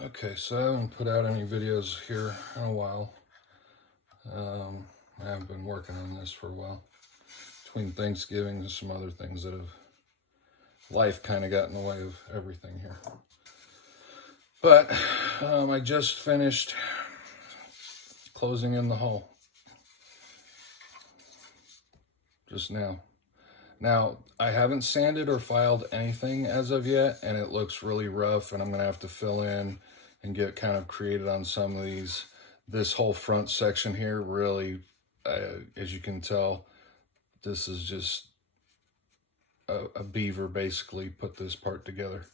Okay, so I haven't put out any videos here in a while. I haven't been working on this for a while. Between Thanksgiving and some other things that have, life kind of got in the way of everything here. But I just finished closing in the hull. Just now. Now, I haven't sanded or filed anything as of yet, and it looks really rough, and I'm going to have to fill in and get kind of created on some of these. This whole front section here, really, as you can tell, this is just a beaver basically put this part together.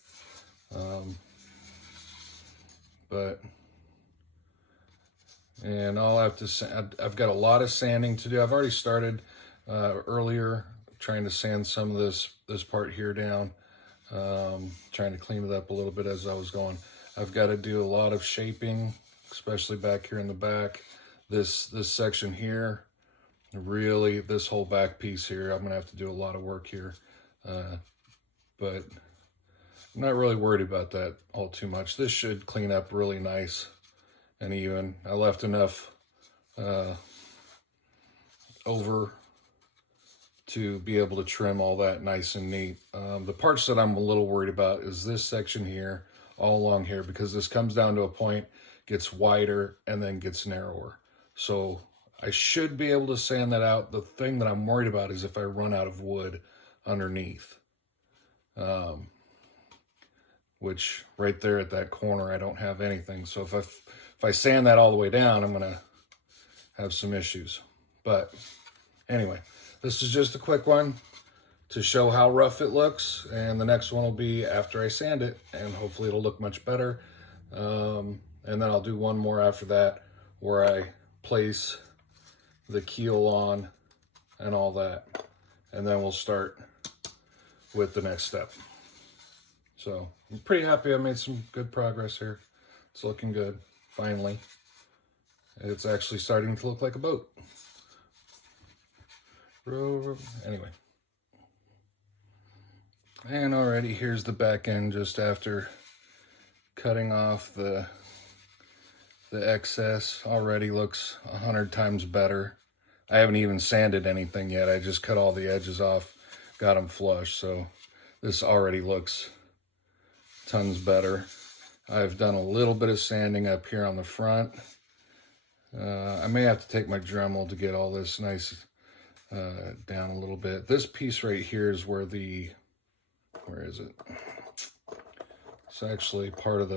And I'll have to, I've got a lot of sanding to do. I've already started earlier trying to sand some of this part here down, trying to clean it up a little bit as I was going. I've got to do a lot of shaping, especially back here in the back. This section here, really, this whole back piece here, I'm gonna have to do a lot of work here, but I'm not really worried about that all too much. This should clean up really nice and even. I left enough over to be able to trim all that nice and neat. The parts that I'm a little worried about is this section here, all along here, because this comes down to a point, gets wider, and then gets narrower. So I should be able to sand that out. The thing that I'm worried about is if I run out of wood underneath. Which right there at that corner, I don't have anything. So if I sand that all the way down, I'm gonna have some issues. But anyway, this is just a quick one to show how rough it looks, and the next one will be after I sand it, and hopefully it'll look much better. And then I'll do one more after that where I place the keel on and all that, and then we'll start with the next step. So I'm pretty happy I made some good progress here. It's looking good, finally. It's actually starting to look like a boat. Anyway. And already here's the back end just after cutting off the excess. Already looks 100 times better. I haven't even sanded anything yet. I just cut all the edges off, got them flush. So this already looks tons better. I've done a little bit of sanding up here on the front. I may have to take my Dremel to get all this nice down a little bit. This piece right here is where where is it? It's actually part of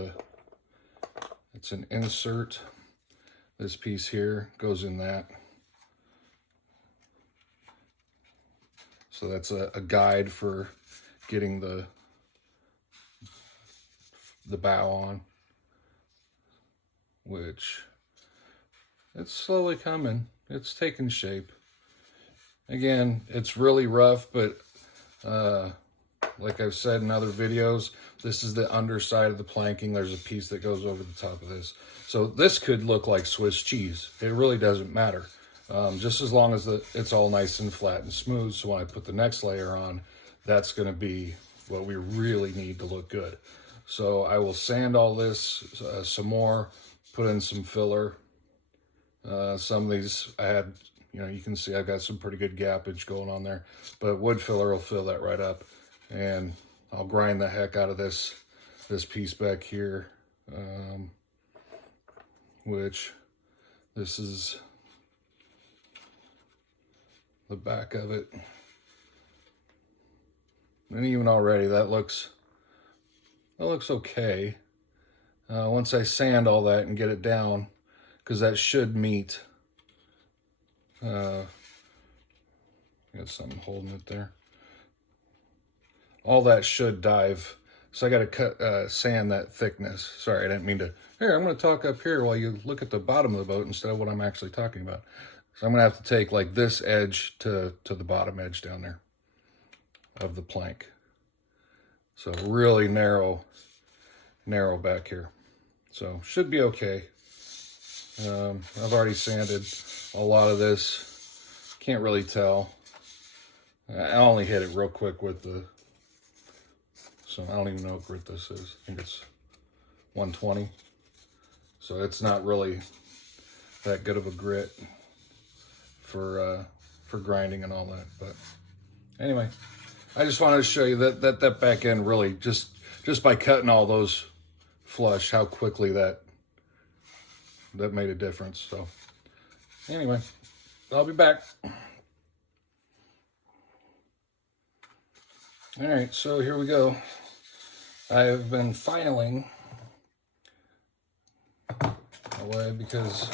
it's an insert. This piece here goes in that. So that's a guide for getting the bow on, which it's slowly coming. It's taking shape. Again, it's really rough, but like I've said in other videos, this is the underside of the planking. There's a piece that goes over the top of this. So this could look like Swiss cheese. It really doesn't matter. Just as long as it's all nice and flat and smooth. So when I put the next layer on, that's gonna be what we really need to look good. So I will sand all this some more, put in some filler. Some of these I had, you can see I've got some pretty good gappage going on there, but wood filler will fill that right up. And I'll grind the heck out of this piece back here, which this is the back of it. And even already that looks okay. Once I sand all that and get it down, because that should meet, got something holding it there. All that should dive. So I got to sand that thickness. Sorry, I didn't mean to. Here, I'm going to talk up here while you look at the bottom of the boat instead of what I'm actually talking about. So I'm going to have to take like this edge to the bottom edge down there of the plank. So really narrow back here. So should be okay. I've already sanded a lot of this. Can't really tell. I only hit it real quick with so I don't even know what grit this is. I think it's 120. So it's not really that good of a grit for grinding and all that. But anyway, I just wanted to show you that back end really just by cutting all those flush, how quickly that made a difference. So anyway, I'll be back. All right, so here we go. I have been filing away because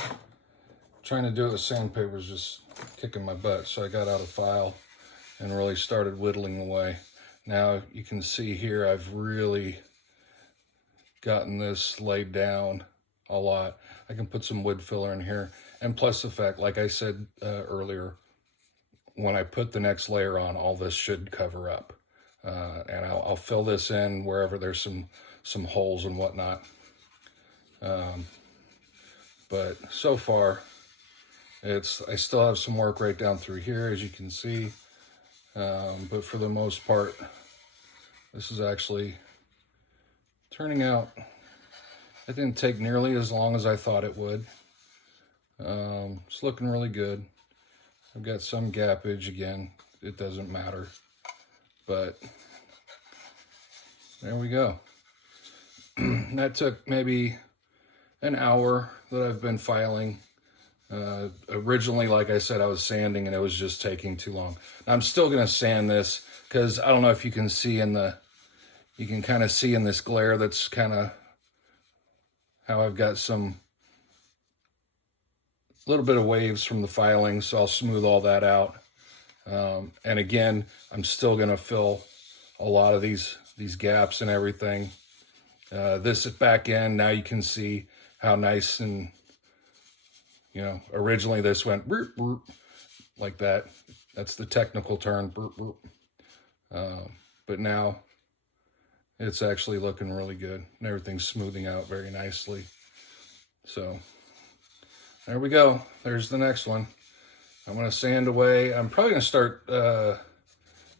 trying to do it with sandpaper is just kicking my butt. So I got out a file and really started whittling away. Now you can see here I've really gotten this laid down a lot. I can put some wood filler in here, and plus the fact, like I said earlier, when I put the next layer on, all this should cover up. And I'll fill this in wherever there's some holes and whatnot. But so far, I still have some work right down through here, as you can see. But for the most part, this is actually turning out. It didn't take nearly as long as I thought it would. It's looking really good. I've got some gappage again. It doesn't matter. But there we go. That took maybe an hour that I've been filing. Originally, like I said, I was sanding and it was just taking too long. I'm still going to sand this because I don't know if you can see you can kind of see in this glare, that's kind of how I've got some little bit of waves from the filing. So I'll smooth all that out. And again, I'm still going to fill a lot of these gaps and everything. This back end, now you can see how nice, and you know, originally this went burp, burp, like that. That's the technical term, burp, burp. But now it's actually looking really good, and everything's smoothing out very nicely. So there we go. There's the next one. I'm going to sand away. I'm probably going to start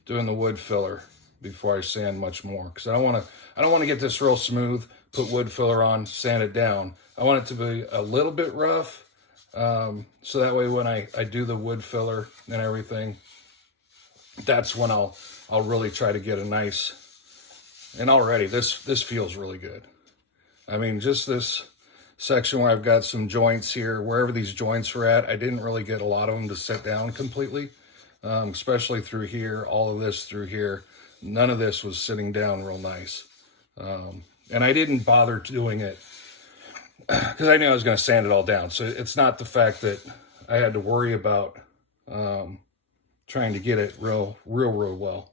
doing the wood filler before I sand much more, because I don't want to get this real smooth, put wood filler on, sand it down. I want it to be a little bit rough, so that way when I do the wood filler and everything, that's when I'll really try to get a nice. And already this feels really good. I mean, just this section where I've got some joints here, wherever these joints were at, I didn't really get a lot of them to sit down completely, especially through here, all of this through here. None of this was sitting down real nice. And I didn't bother doing it because I knew I was going to sand it all down. So it's not the fact that I had to worry about trying to get it real well.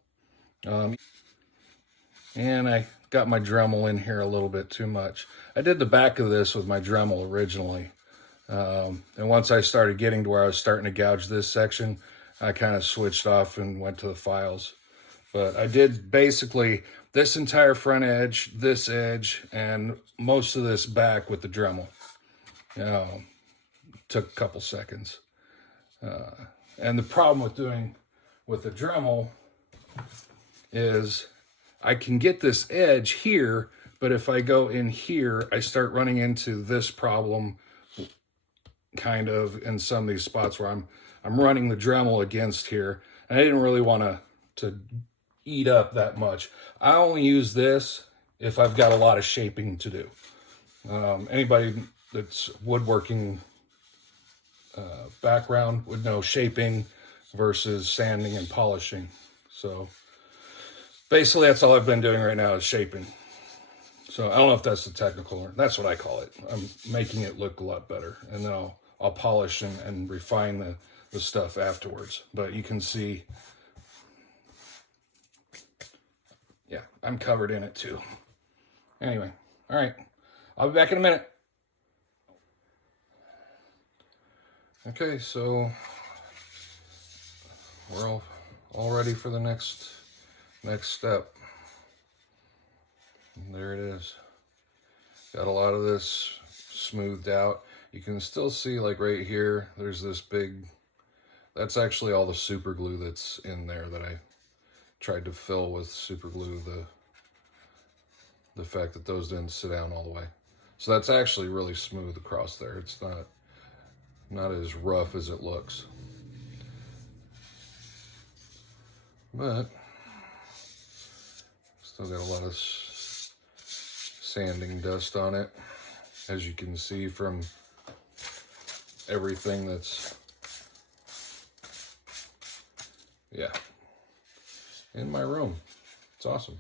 And I got my Dremel in here a little bit too much. I did the back of this with my Dremel originally. And once I started getting to where I was starting to gouge this section, I kind of switched off and went to the files. But I did basically this entire front edge, this edge, and most of this back with the Dremel. Took a couple seconds. And the problem with doing with the Dremel is I can get this edge here, but if I go in here, I start running into this problem kind of in some of these spots where I'm running the Dremel against here, and I didn't really want to eat up that much. I only use this if I've got a lot of shaping to do. Anybody that's woodworking background would know shaping versus sanding and polishing. So basically, that's all I've been doing right now is shaping. So I don't know if that's the technical term. That's what I call it. I'm making it look a lot better. And then I'll polish and refine the stuff afterwards. But you can see, yeah, I'm covered in it too. Anyway, all right. I'll be back in a minute. Okay, so we're all ready for the next step. And there it is. Got a lot of this smoothed out. You can still see, like right here, there's this big, that's actually all the super glue that's in there that I tried to fill with super glue, the fact that those didn't sit down all the way. So that's actually really smooth across there. It's not as rough as it looks. But still got a lot of sanding dust on it, as you can see from everything that's, yeah, in my room. It's awesome.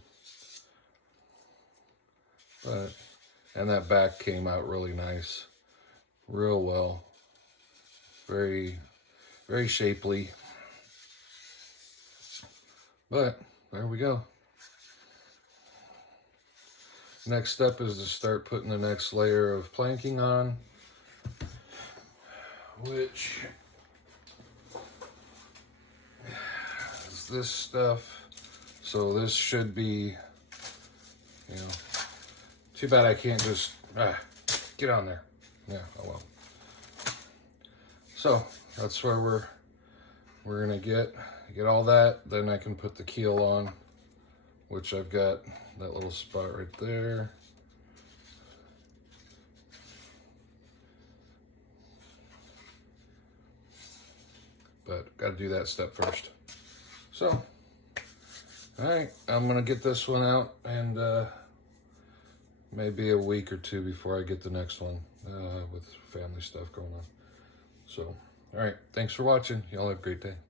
And that back came out really nice, real well, very, very shapely. But there we go. Next step is to start putting the next layer of planking on, which is this stuff. So this should be, you know, too bad I can't just, get on there. Yeah, oh well. So that's where we're gonna get all that. Then I can put the keel on, which I've got that little spot right there. But got to do that step first. So, all right, I'm gonna get this one out, and maybe a week or two before I get the next one, with family stuff going on. So, all right, thanks for watching. Y'all have a great day.